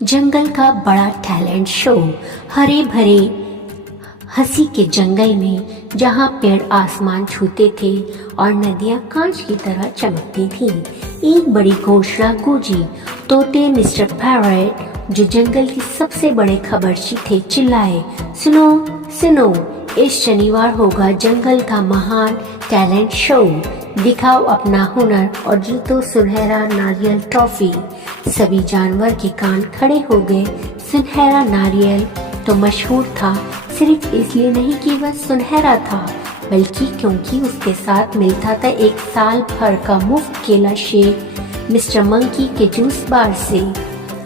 जंगल का बड़ा talent show. हरे भरे हंसी के जंगल में जहाँ पेड़ आसमान छूते थे और नदियाँ कांच की तरह चमकती थीं, एक बड़ी घोषणा गूंजी। तोते मिस्टर पैरट, जो जंगल के सबसे बड़े खबरची थे, चिल्लाए, सुनो सुनो, इस शनिवार होगा जंगल का महान टैलेंट शो। दिखाओ अपना हुनर और जीतो सुनहरा नारियल ट्रॉफी। सभी जानवर के कान खड़े हो गए। सुनहरा नारियल तो मशहूर था, सिर्फ इसलिए नहीं कि वह सुनहरा था, बल्कि क्योंकि उसके साथ मिलता था एक साल भर का मुफ्त केला शेक मिस्टर मंकी के जूस बार से।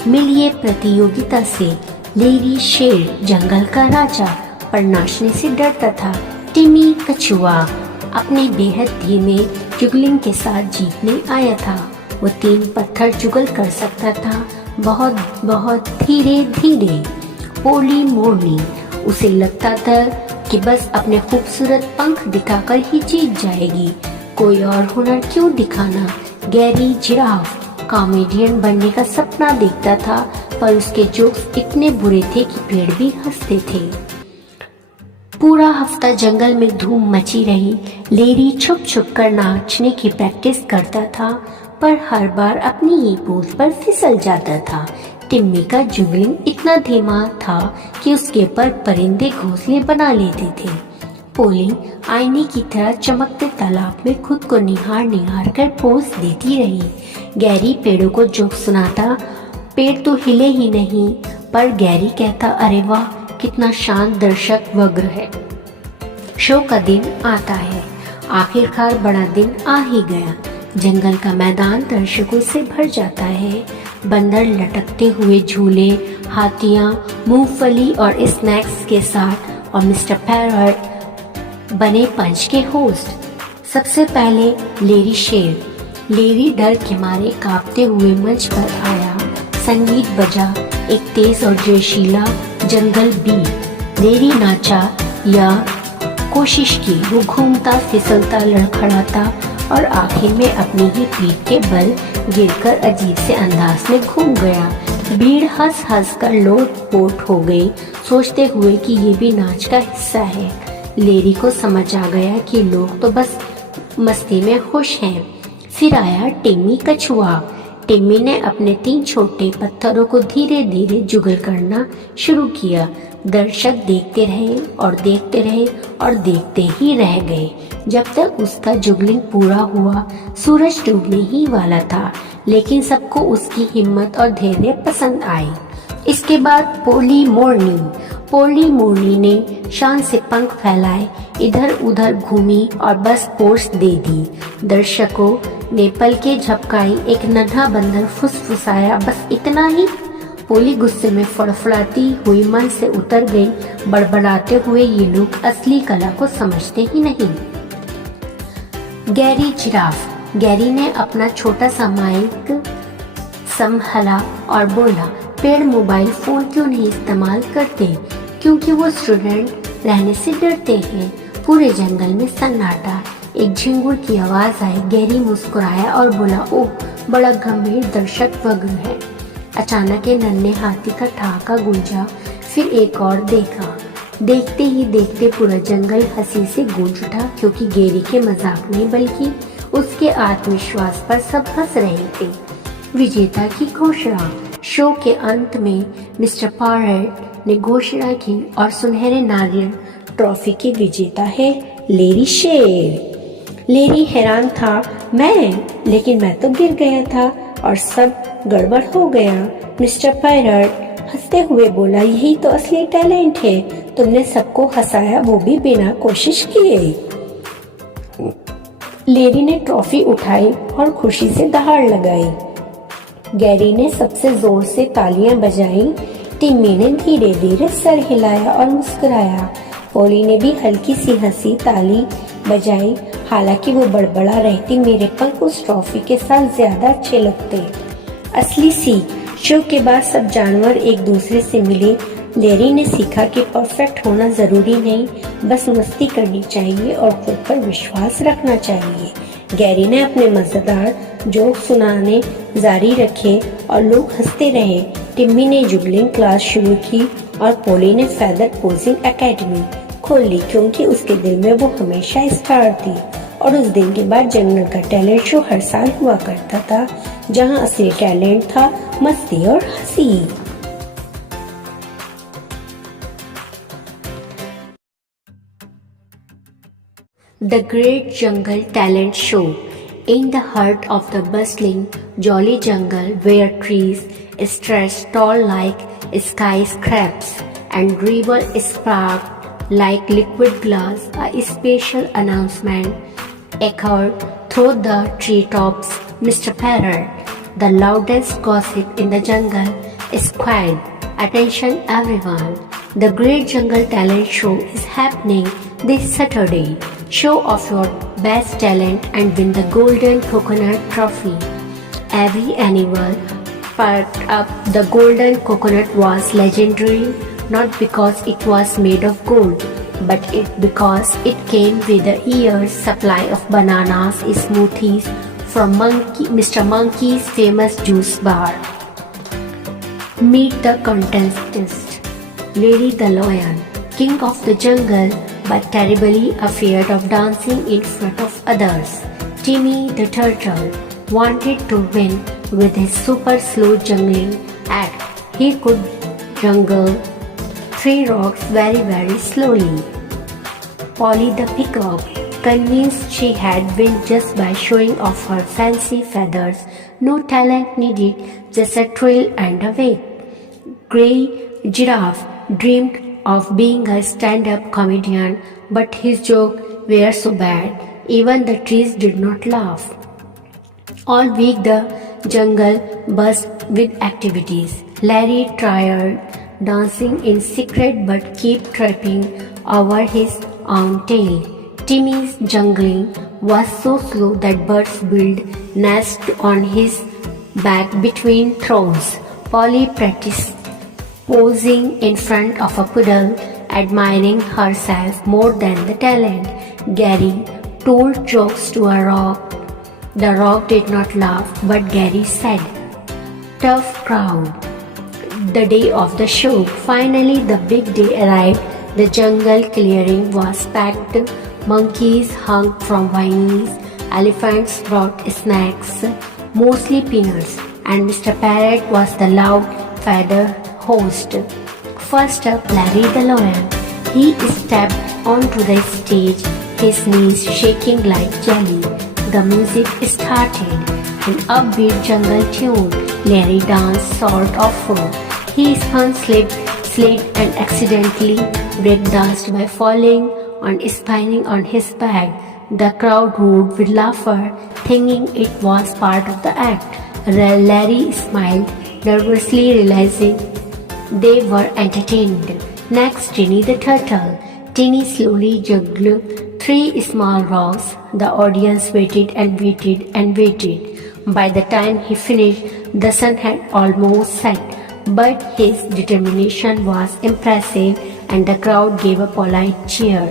मिलिए प्रतियोगिता से। लेरी शेर, जंगल का राजा, पर नाचने से डरता था। टिमी कछुआ अपने बेहद धीमे जुगलिंग के साथ जीतने आया था। वो 3 पत्थर जुगल कर सकता था, बहुत बहुत धीरे धीरे। पोली मोरनी, उसे लगता था कि बस अपने खूबसूरत पंख दिखाकर ही जीत जाएगी, कोई और हुनर क्यों दिखाना। गैरी जिराफ कॉमेडियन बनने का सपना देखता था, पर उसके जोक्स इतने बुरे थे कि पेड़ भी हंसते थे। पूरा हफ्ता जंगल में धूम मची रही। लेरी छुप छुप कर नाचने की प्रैक्टिस करता था, पर हर बार अपनी ही पोज पर फिसल जाता था। टिम्मी का जुगलिंग इतना धीमा था कि उसके ऊपर परिंदे घोंसले बना लेते थे। पोली आईने की तरह चमकते तालाब में खुद को निहार निहार कर पोज देती रही। गैरी पेड़ों को जोक सुनाता। पेड़ तो हिले ही नहीं, पर गैरी कहता, अरे वाह, कितना शांत दर्शक वग्र है। शो का दिन आता है। आखिरकार बड़ा दिन आ ही गया। जंगल का मैदान दर्शकों से भर जाता है। बंदर लटकते हुए झूले, हाथियां मूंगफली और स्नैक्स के साथ, और मिस्टर पैरट बने पंच के होस्ट। सबसे पहले लेरी शेर। लेरी डर के मारे कांपते हुए मंच पर आया। संगीत बजा, एक तेज और जोशीला जंगल बीट। लेरी नाचा या कोशिश की, वो घूमता फिसलता लड़खड़ाता और आखिर में अपनी ही पीठ के बल गिरकर अजीब से अंदाज में घूम गया। भीड़ हंस हंस कर लोट-पोट हो गई, सोचते हुए कि ये भी नाच का हिस्सा है। लेरी को समझ आ गया कि लोग तो बस मस्ती में खुश हैं। फिर आया टिम्मी कछुआ। टिम्मी ने अपने 3 छोटे पत्थरों को धीरे धीरे जुगल करना शुरू किया। दर्शक देखते रहे और देखते रहे और देखते ही रह गए जब तक उसका जुगलिंग पूरा हुआ। सूरज डूबने ही वाला था, लेकिन सबको उसकी हिम्मत और धैर्य पसंद आई। इसके बाद पोली मोरनी ने शान से पंख फैलाए, इधर उधर घूमी और बस पोज दे दी। दर्शकों ने पलकें झपकाई। एक नन्हा बंदर फुसफुसाया, बस इतना ही। पोली गुस्से में फड़फड़ाती हुई मन से उतर गई, बड़बड़ाते हुए, ये लोग असली कला को समझते ही नहीं। Gary giraffe. गैरी ने अपना छोटा सा माइक संभाला और बोला, पेड़ मोबाइल फोन क्यों नहीं इस्तेमाल करते? क्योंकि वो स्टूडेंट रहने से डरते हैं। पूरे जंगल में सन्नाटा। एक झिंगुर की आवाज आई। गैरी मुस्कुराया और बोला, ओह, बड़ा गंभीर दर्शक वग्र है। अचानक एक नन्हे हाथी का ठहाका गूंजा। फिर एक और देखा। देखते ही देखते पूरा जंगल हंसी से गूंज उठा, क्योंकि गैरी के मजाक नहीं बल्कि उसके आत्मविश्वास पर सब हंस रहे थे। विजेता की घोषणा। शो के अंत में मिस्टर पैरट ने घोषणा की और सुनहरे नारियल ट्रॉफी के विजेता है लेरी शेर। लेरी हैरान था, लेकिन मैं तो गिर गया था और सब गड़बड़ हो गया। मिस्टर पैरट हंसते हुए बोला, यही तो असली टैलेंट है, तुमने सबको हंसाया, वो भी बिना कोशिश किए। लेरी ने ट्रॉफी उठाई और खुशी से दहाड़ लगाई। गैरी ने सबसे जोर से तालियां बजाई। टिम्मी ने धीरे धीरे सर हिलाया और मुस्कुराया। पोली ने भी हल्की सी हंसी ताली बजाई, हालांकि वो बड़बड़ा रहती, मेरे पंख उस ट्रॉफी के साथ ज्यादा अच्छे लगते। असली सीख। शो के बाद सब जानवर एक दूसरे से मिले। लेरी ने सीखा कि परफेक्ट होना जरूरी नहीं, बस मस्ती करनी चाहिए और खुद पर विश्वास रखना चाहिए। गैरी ने अपने मजेदार जोक सुनाने जारी रखे और लोग हंसते रहे। टिम्मी ने जुगलिंग क्लास शुरू की और पोली ने फेदर पोजिंग एकेडमी खोल ली क्योंकि उसके दिल में वो हमेशा स्टार थी। और उस दिन के बाद जंगल का टैलेंट शो हर साल हुआ करता था, जहां असली टैलेंट था मस्ती और हंसी। The Great Jungle Talent Show. In the heart of the bustling, jolly jungle where trees stretch tall like skyscrapers and rivers sparkle like liquid glass, a special announcement echoed through the treetops. Mr. Parrot, the loudest gossip in the jungle, squawked, "Attention everyone! The Great Jungle Talent Show is happening this Saturday. Show off your best talent and win the Golden Coconut Trophy." Every animal perked up. The Golden Coconut was legendary, not because it was made of gold, but because it came with a year's supply of bananas smoothies from Mr. Monkey's famous juice bar. Meet the contestants. Lady the Lion, king of the jungle, but terribly afraid of dancing in front of others. Timmy the turtle wanted to win with his super slow jungling act. He could jungle 3 rocks very slowly. Polly the peacock, convinced she had won just by showing off her fancy feathers. No talent needed, just a thrill and a wake. Grey giraffe dreamed of being a stand-up comedian, but his jokes were so bad, even the trees did not laugh. All week the jungle buzzed with activities. Larry tried dancing in secret but kept tripping over his own tail. Timmy's jungling was so slow that birds built nests on his back between throws. Polly practiced posing in front of a puddle, admiring herself more than the talent. Gary told jokes to a rock. The rock did not laugh, but Gary said, "Tough crowd." The day of the show, finally the big day arrived. The jungle clearing was packed. Monkeys hung from vines. Elephants brought snacks, mostly peanuts, and Mr. Parrot was the loud feather host. First up, Larry the Lion. He stepped onto the stage, his knees shaking like jelly. The music started, an upbeat jungle tune. Larry danced sort of full. He spun, slid, and accidentally breakdanced by falling and spinning on his back. The crowd roared with laughter, thinking it was part of the act. Larry smiled, nervously realizing they were entertained. Next, Tinny the turtle. Tinny slowly juggled 3 small rocks. The audience waited and waited and waited. By the time he finished, the sun had almost set, but his determination was impressive and the crowd gave a polite cheer.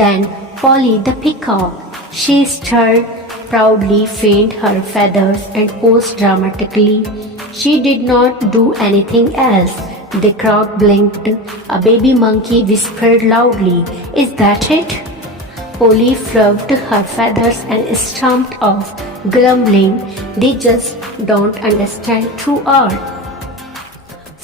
Then Polly the peacock. She stirred proudly, fanned her feathers and posed dramatically. She did not do anything else. The crowd blinked. A baby monkey whispered loudly, "Is that it?" Polly fluffed her feathers and stomped off, grumbling, "They just don't understand true art."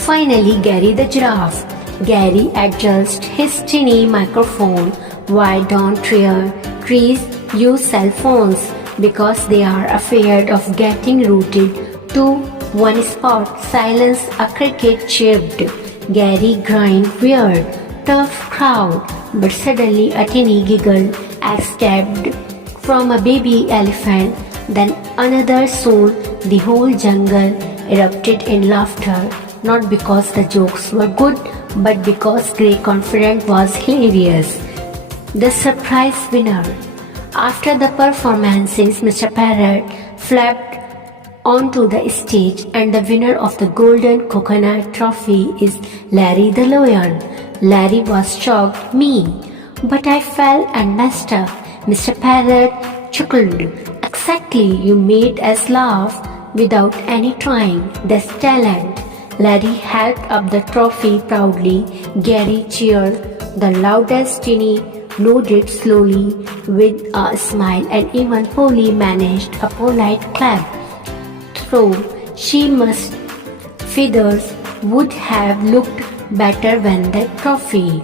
Finally, Gary the giraffe. Gary adjusted his tinny microphone. "Why don't trees use cell phones? Because they are afraid of getting rooted to one spot." "Silence," a cricket chirped. Gary grinned weird. "Tough crowd." But suddenly a tinny giggle escaped from a baby elephant. Then another. Soon the whole jungle erupted in laughter, not because the jokes were good, but because Grey Confident was hilarious. The surprise winner. After the performances, Mr. Parrot flapped onto the stage, and the winner of the Golden Coconut Trophy is Larry the Lion. Larry was shocked. "Me? But I fell and messed up." Mr. Parrot chuckled. "Exactly, you made us laugh without any trying. That's talent." Larry held up the trophy proudly. Gary cheered the loudest. Ginny nodded slowly with a smile, and even Polly managed a polite clap. Though she must feathers would have looked better when the trophy.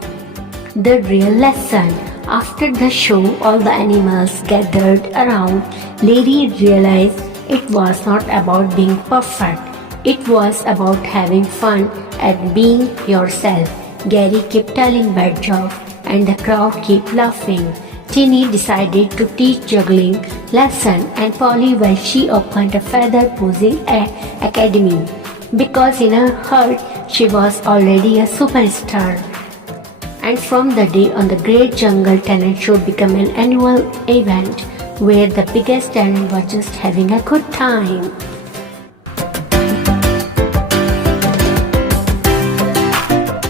The real lesson. After the show, all the animals gathered around. Larry realized it was not about being perfect. It was about having fun and being yourself. Gary kept telling bad jokes and the crowd kept laughing. Tinny decided to teach juggling lesson and Polly, well, she opened a feather posing academy because in her heart she was already a superstar. And from the day on, the Great Jungle Talent Show became an annual event where the biggest talent was just having a good time.